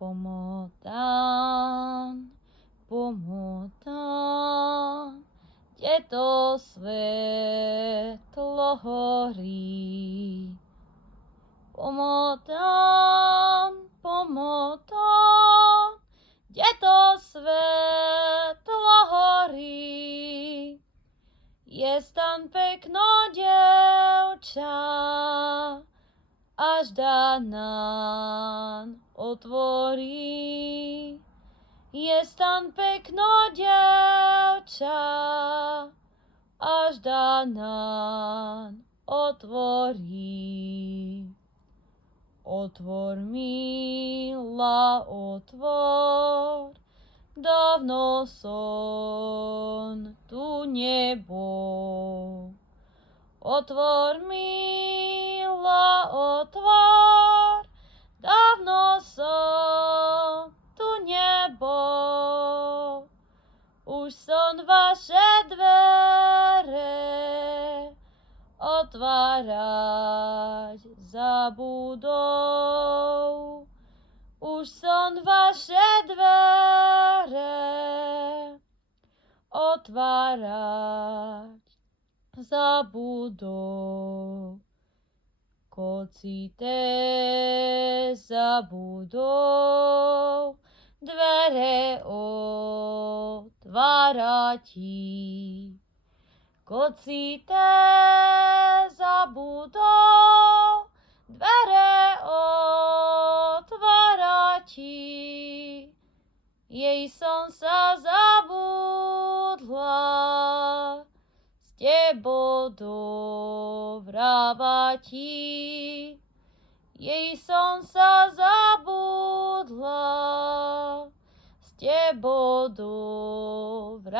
Pomotan, kde to svetlo horí. Pomotan, kde to svetlo horí. Jest tam pekno dievča, až nám otvorí. Jest tam pekno dievča, až nám otvorí. Otvor, milá, otvor, dávno som tu nebol. Otvor, milá, otvor, dávno som tu nebol. Už som vaše dvere otvárať zabudol. Už som vaše dvere otvárať zabudol. Koci te zabudol dvere otvárati. Koci te zabudol dvere otvárati. Jej som sa zabudla s tebou dovrávati. Jej som sa zabudla s tebou dovrávati.